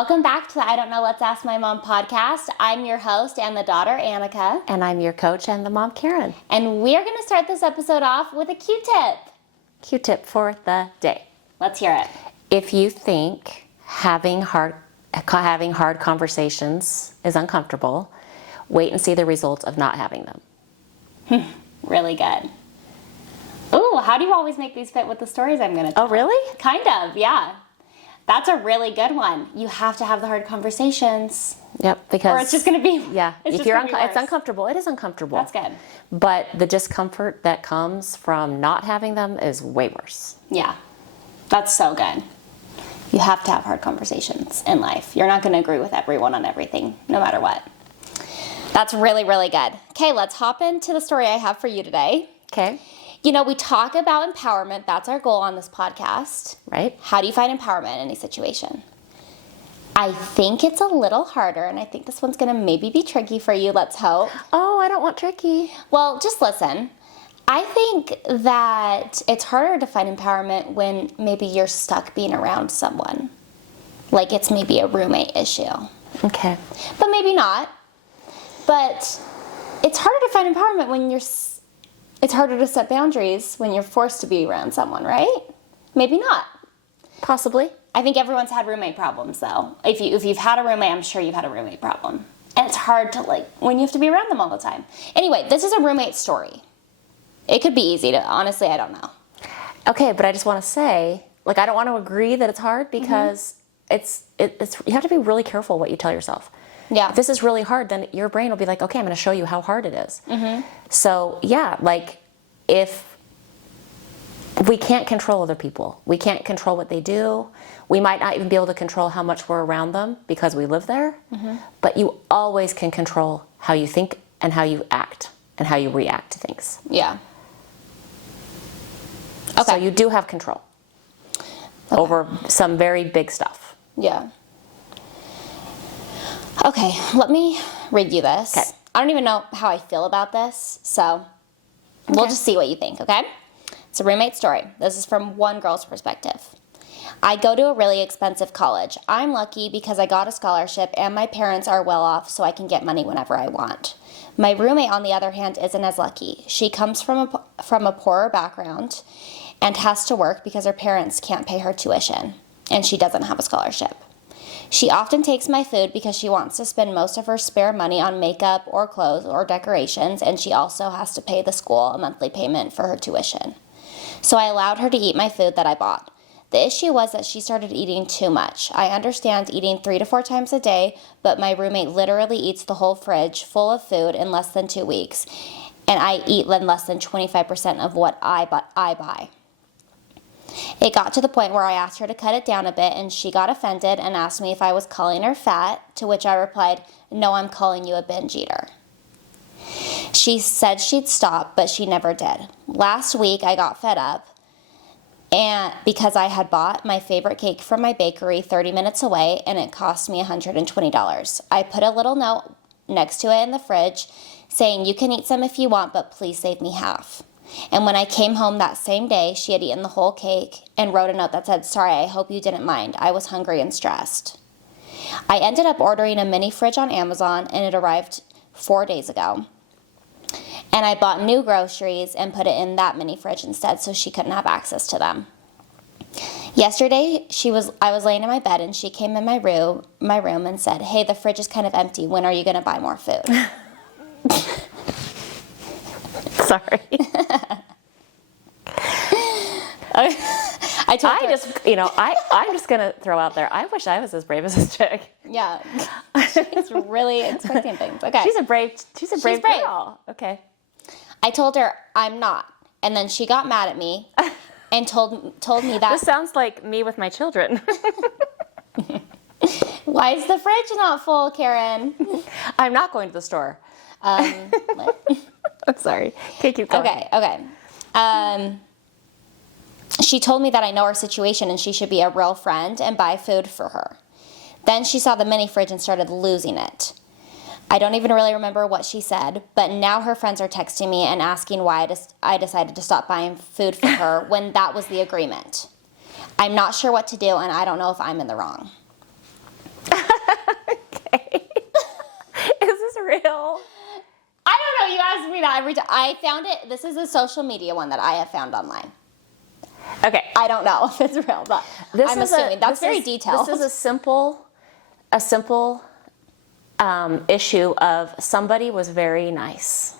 Welcome back to the I Don't Know, Let's Ask My Mom podcast. I'm your host and the daughter, Annika. And I'm your coach and the mom, Karen. And we're going to start this episode off with a Q-tip. Q-tip for the day. Let's hear it. If you think having hard conversations is uncomfortable, wait and see the results of not having them. Really good. Ooh, how do you always make these fit with the stories I'm going to tell? Oh, really? Kind of, yeah. That's a really good one. You have to have the hard conversations. Yep, because... Or it's just going to be... Yeah, if you're it's uncomfortable. It is uncomfortable. That's good. But the discomfort that comes from not having them is way worse. Yeah, that's so good. You have to have hard conversations in life. You're not going to agree with everyone on everything, no matter what. That's really, really good. Okay, let's hop into the story I have for you today. Okay. You know, we talk about empowerment. That's our goal on this podcast. Right. How do you find empowerment in any situation? I think it's a little harder, and I think this one's going to maybe be tricky for you. Let's hope. Oh, I don't want tricky. Well, just listen. I think that it's harder to find empowerment when maybe you're stuck being around someone. Like it's maybe a roommate issue. Okay. But maybe not. But it's harder to find empowerment when it's harder to set boundaries when you're forced to be around someone, right? Maybe not. Possibly. I think everyone's had roommate problems, though. If you've had a roommate, I'm sure you've had a roommate problem. And it's hard to, when you have to be around them all the time. Anyway, this is a roommate story. It could be easy to, honestly, I don't know. Okay, but I just want to say, I don't want to agree that it's hard because it's you have to be really careful what you tell yourself. Yeah. If this is really hard, then your brain will be like, okay, I'm going to show you how hard it is. Mm-hmm. So, yeah, if we can't control other people, we can't control what they do, we might not even be able to control how much we're around them because we live there, but you always can control how you think and how you act and how you react to things. Yeah. Okay. So you do have control over some very big stuff. Yeah. Okay, let me read you this. Okay. I don't even know how I feel about this, so we'll just see what you think, okay? It's a roommate story. This is from one girl's perspective. I go to a really expensive college. I'm lucky because I got a scholarship and my parents are well off so I can get money whenever I want. My roommate, on the other hand, isn't as lucky. She comes from a poorer background and has to work because her parents can't pay her tuition, and she doesn't have a scholarship. She often takes my food because she wants to spend most of her spare money on makeup or clothes or decorations, and she also has to pay the school a monthly payment for her tuition. So I allowed her to eat my food that I bought. The issue was that she started eating too much. I understand eating 3 to 4 times a day, but my roommate literally eats the whole fridge full of food in less than 2 weeks, and I eat less than 25% of what I buy. It got to the point where I asked her to cut it down a bit, and she got offended and asked me if I was calling her fat, to which I replied, "No, I'm calling you a binge eater." She said she'd stop, but she never did. Last week, I got fed up and because I had bought my favorite cake from my bakery 30 minutes away, and it cost me $120. I put a little note next to it in the fridge saying, "You can eat some if you want, but please save me half." And when I came home that same day, she had eaten the whole cake and wrote a note that said, "Sorry, I hope you didn't mind. I was hungry and stressed." I ended up ordering a mini fridge on Amazon, and it arrived 4 days ago. And I bought new groceries and put it in that mini fridge instead so she couldn't have access to them. Yesterday, I was laying in my bed, and she came in my room and said, "Hey, the fridge is kind of empty. When are you going to buy more food?" Sorry. I'm just going to throw out there, I wish I was as brave as this chick. Yeah. She's really expecting things. Okay. She's a brave girl. Okay. I told her I'm not. And then she got mad at me and told me that. This sounds like me with my children. Why is the fridge not full, Karen? I'm not going to the store. I'm sorry. Okay, keep going. Okay. She told me that I know her situation and she should be a real friend and buy food for her. Then she saw the mini fridge and started losing it. I don't even really remember what she said, but now her friends are texting me and asking why I decided to stop buying food for her when that was the agreement. I'm not sure what to do, and I don't know if I'm in the wrong. every time I found it, this is a social media one that I have found online. Okay. I don't know if it's real, but I'm assuming that's very detailed. This is a simple issue of somebody was very nice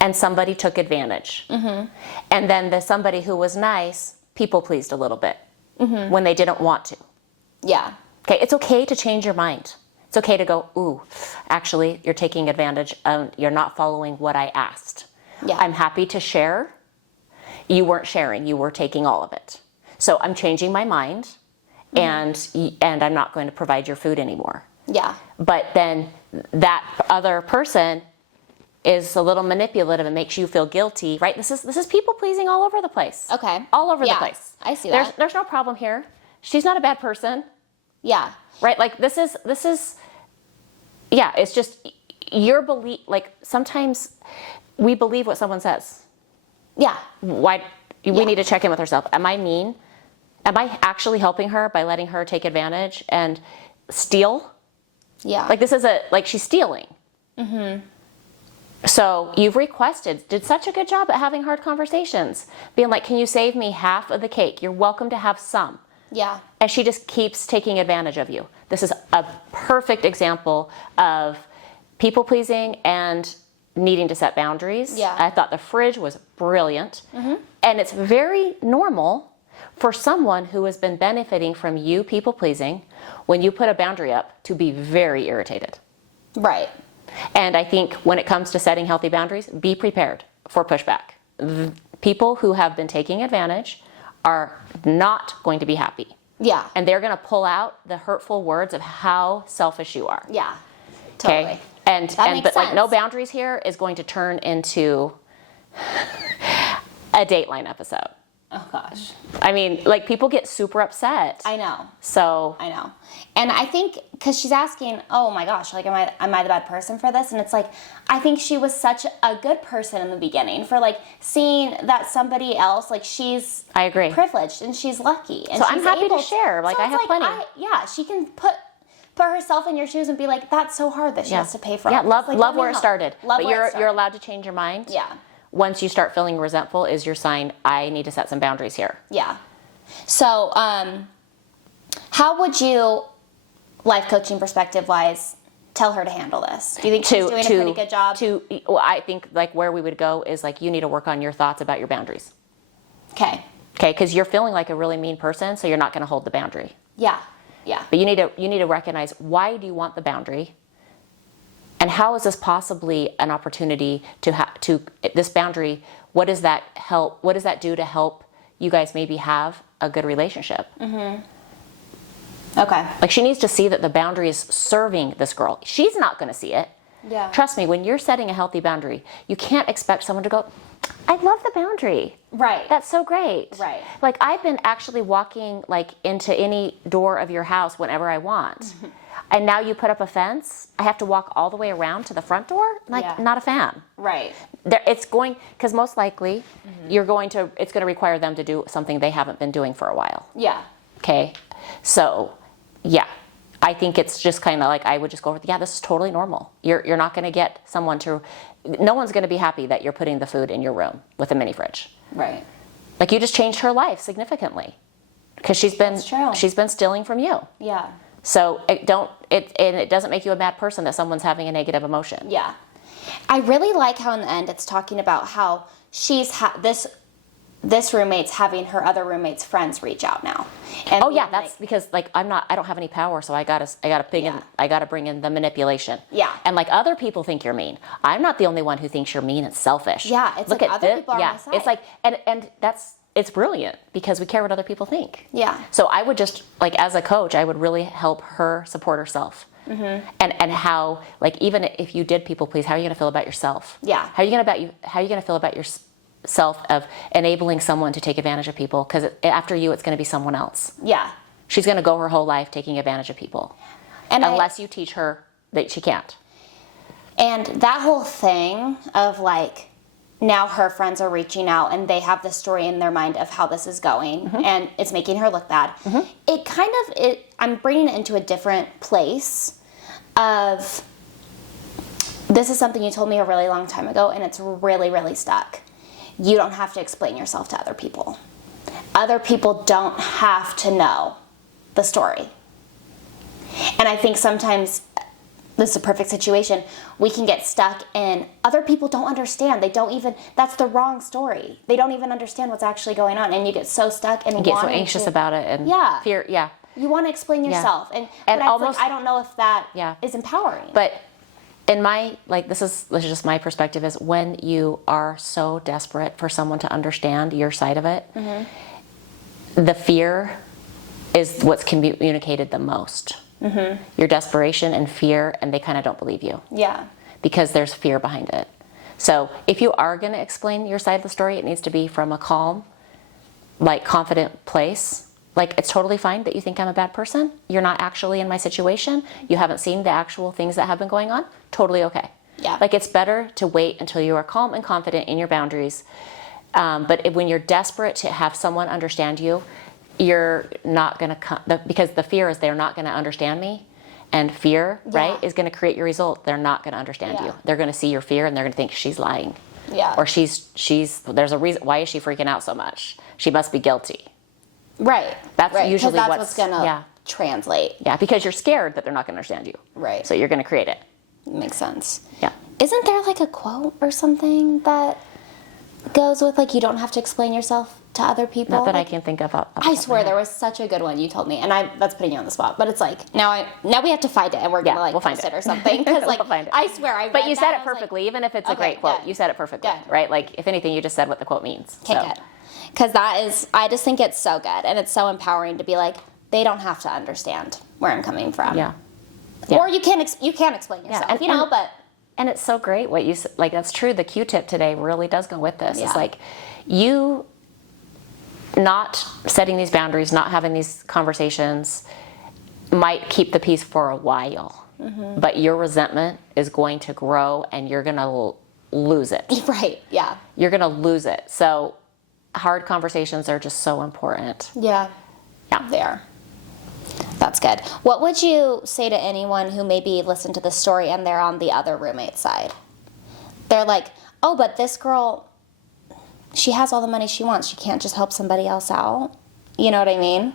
and somebody took advantage. Mm-hmm. And then the somebody who was nice people pleased a little bit when they didn't want to. Yeah. Okay, it's okay to change your mind. It's okay to go, ooh, actually, you're taking advantage. You're not following what I asked. Yeah. I'm happy to share. You weren't sharing. You were taking all of it. So I'm changing my mind, and I'm not going to provide your food anymore. Yeah. But then that other person is a little manipulative and makes you feel guilty, right? This is people pleasing all over the place. Okay. All over the place. I see that. There's no problem here. She's not a bad person. Yeah. Right? Like this is yeah, it's just your belief. Like sometimes we believe what someone says. Yeah. We need to check in with ourselves. Am I mean? Am I actually helping her by letting her take advantage and steal? Yeah. Like she's stealing. Mm-hmm. So you've did such a good job at having hard conversations. Being like, can you save me half of the cake? You're welcome to have some. Yeah. And she just keeps taking advantage of you. This is a perfect example of people pleasing and needing to set boundaries. Yeah. I thought the fridge was brilliant. Mm-hmm. And it's very normal for someone who has been benefiting from you people pleasing when you put a boundary up to be very irritated. Right. And I think when it comes to setting healthy boundaries, be prepared for pushback. People who have been taking advantage are not going to be happy. Yeah. And they're going to pull out the hurtful words of how selfish you are. Yeah. Totally. Okay? And that makes sense. like no boundaries here is going to turn into a Dateline episode. Oh gosh. I mean, like people get super upset. I know. So I know. And I think because she's asking, oh my gosh, like am I the bad person for this? And it's like I think she was such a good person in the beginning for like seeing that somebody else, like she's I agree. privileged and she's lucky. And so she's I'm happy able to share. Like I have plenty. She can put herself in your shoes and be like, that's so hard that she has to pay for. Yeah, all love this. Like, love where it started. Love but where it started. you're allowed to change your mind. Yeah. Once you start feeling resentful is your sign, I need to set some boundaries here. Yeah. So, how would you, life coaching perspective wise, tell her to handle this? Do you think she's doing a pretty good job? Well, I think like where we would go is like you need to work on your thoughts about your boundaries. Okay. Okay, because you're feeling like a really mean person, so you're not going to hold the boundary. Yeah. Yeah. But you need to recognize, why do you want the boundary? And how is this possibly an opportunity to this boundary? What does that help? What does that do to help you guys maybe have a good relationship? Mm-hmm. Okay. Like she needs to see that the boundary is serving this girl. She's not going to see it. Yeah. Trust me, when you're setting a healthy boundary, you can't expect someone to go, I love the boundary. Right. That's so great. Right. Like I've been actually walking like into any door of your house whenever I want. Mm-hmm. And now you put up a fence, I have to walk all the way around to the front door? Like, not a fan. Right. It's going, because most likely, it's going to require them to do something they haven't been doing for a while. Yeah. Okay? So, yeah. I think it's just kind of like, I would just go, yeah, this is totally normal. You're not going to get someone to, no one's going to be happy that you're putting the food in your room with a mini fridge. Right. Like, you just changed her life significantly. Because she's been stealing from you. Yeah. So it doesn't make you a bad person that someone's having a negative emotion. Yeah. I really like how in the end it's talking about how she's this roommate's having her other roommate's friends reach out now. And that's because like I don't have any power, so I gotta bring in the manipulation. Yeah. And like other people think you're mean. I'm not the only one who thinks you're mean and selfish. Yeah, it's Look like at other people are on my side. It's like and it's brilliant because we care what other people think. Yeah. So I would just, like, as a coach, I would really help her support herself. Mm-hmm. And how, like, even if you did people please, how are you going to feel about yourself? Yeah. How are you going to feel about yourself of enabling someone to take advantage of people? Because after you, it's going to be someone else. Yeah. She's going to go her whole life taking advantage of people. And unless you teach her that she can't. And that whole thing of, like, now her friends are reaching out and they have the story in their mind of how this is going, and it's making her look bad. I'm bringing it into a different place of this is something you told me a really long time ago, and it's really, really stuck. You don't have to explain yourself to other people. Other people don't have to know the story. And I think sometimes, this is a perfect situation, we can get stuck in other people don't understand. They don't even, that's the wrong story. They don't even understand what's actually going on. And you get so stuck and You get so anxious about it and fear. Yeah. You want to explain yourself. And almost, I don't know if that is empowering. But in my, this is just my perspective, is when you are so desperate for someone to understand your side of it, the fear is what's communicated the most. Your desperation and fear, and they kind of don't believe you. Yeah. Because there's fear behind it. So if you are going to explain your side of the story, it needs to be from a calm, confident place. It's totally fine that you think I'm a bad person. You're not actually in my situation. You haven't seen the actual things that have been going on. Totally okay. Yeah. It's better to wait until you are calm and confident in your boundaries. But when you're desperate to have someone understand you, you're not going to come, because the fear is they're not going to understand me. And fear, right, is going to create your result. They're not going to understand you. They're going to see your fear and they're going to think she's lying. Yeah. Or there's a reason. Why is she freaking out so much? She must be guilty. Right. That's usually what's going to translate. Yeah, because you're scared that they're not going to understand you. Right. So you're going to create it. Makes sense. Yeah. Isn't there a quote or something that goes with you don't have to explain yourself to other people? Not that I can think of. I swear there was such a good one you told me, and that's putting you on the spot. But it's now we have to find it, and we're gonna we'll find post it or something because we'll find it. I swear I. But you said it perfectly, even if it's a great quote. Good. You said it perfectly, Good. right? If anything, you just said what the quote means. Okay, good. Because I just think it's so good, and it's so empowering to be they don't have to understand where I'm coming from. Yeah. Or you can explain yourself, but. And it's so great what you that's true. The Q-tip today really does go with this. Yeah. It's you not setting these boundaries, not having these conversations might keep the peace for a while, but your resentment is going to grow and you're going to lose it. Right, yeah. You're going to lose it. So hard conversations are just so important. Yeah. Yeah. They are. That's good. What would you say to anyone who maybe listened to the story and they're on the other roommate side? They're oh, but this girl, she has all the money she wants. She can't just help somebody else out. You know what I mean?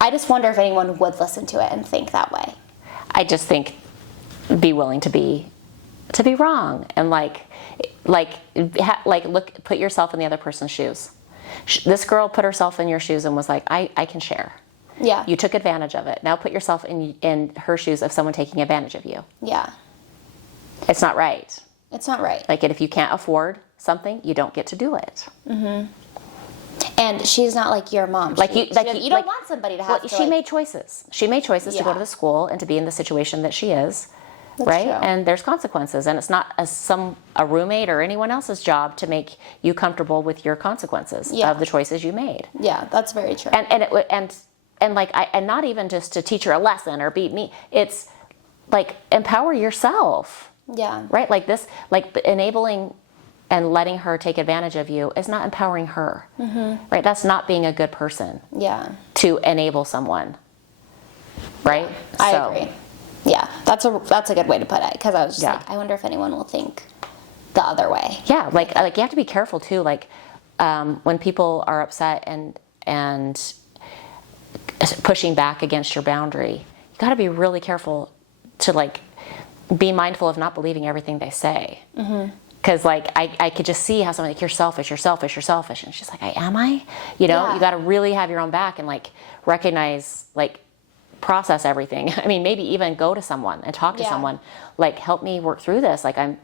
I just wonder if anyone would listen to it and think that way. I just think be willing to be wrong and put yourself in the other person's shoes. This girl put herself in your shoes and was I can share. Yeah. You took advantage of it. Now put yourself in her shoes of someone taking advantage of you. Yeah. It's not right. It's not right. If you can't afford something, you don't get to do it. Mm-hmm. And she's not your mom. You don't want somebody to have to. She made choices. She made choices to go to the school and to be in the situation that she is. That's right? True. And there's consequences, and it's not a roommate or anyone else's job to make you comfortable with your consequences of the choices you made. Yeah, that's very true. And not even just to teach her a lesson or beat me. It's empower yourself. Yeah. Right? Enabling and letting her take advantage of you is not empowering her. Mm-hmm. Right? That's not being a good person. Yeah. To enable someone. Right? I agree. Yeah, that's a good way to put it, because I was just I wonder if anyone will think the other way. Yeah, you have to be careful too. When people are upset and pushing back against your boundary, you got to be really careful to be mindful of not believing everything they say. Because I could just see how someone you're selfish, and she's am I? You got to really have your own back and recognize process everything. I mean, maybe even go to someone and talk to someone, help me work through this. Am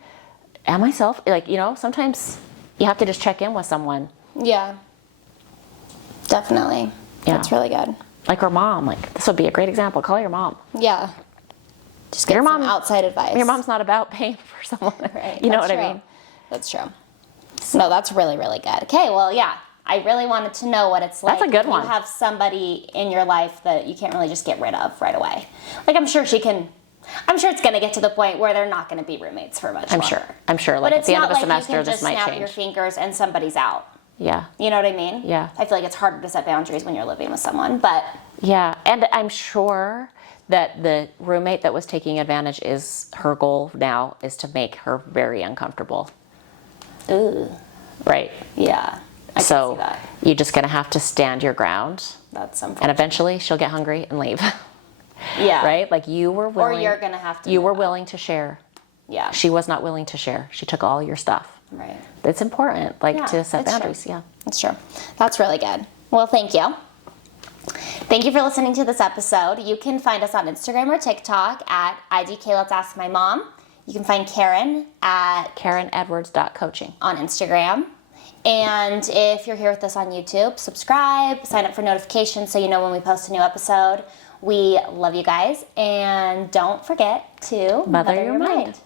I sometimes you have to just check in with someone. Yeah. Definitely. Yeah. That's really good. Her mom, this would be a great example. Call your mom. Yeah. Just get some outside advice. Your mom's not about paying for someone. Right. You know what I mean? That's true. No, that's really, really good. Okay, well, yeah. I really wanted to know what it's like. That's a good one. You have somebody in your life that you can't really just get rid of right away. I'm sure it's going to get to the point where they're not going to be roommates for much longer. I'm sure. But at the end of a semester, this might change. You can just snap your fingers and somebody's out. Yeah. You know what I mean? Yeah. I feel it's harder to set boundaries when you're living with someone, but... Yeah, and I'm sure that the roommate that was taking advantage is her goal now is to make her very uncomfortable. Ooh. Right. Yeah. I can So see that. you're just going to have to stand your ground. That's something. And eventually she'll get hungry and leave. Yeah. Right? Like you were willing. Or you're going to have to. You were willing to share. Yeah. She was not willing to share. She took all your stuff. Right. It's important, like, Yeah, to set it's boundaries. true. Yeah. That's true. That's really good. Well, thank you. Thank you for listening to this episode. You can find us on Instagram or TikTok at IDK Let's Ask My Mom. You can find Karen at KarenEdwards.coaching on Instagram. And if you're here with us on YouTube, subscribe, sign up for notifications so you know when we post a new episode. We love you guys. And don't forget to Mother your mind.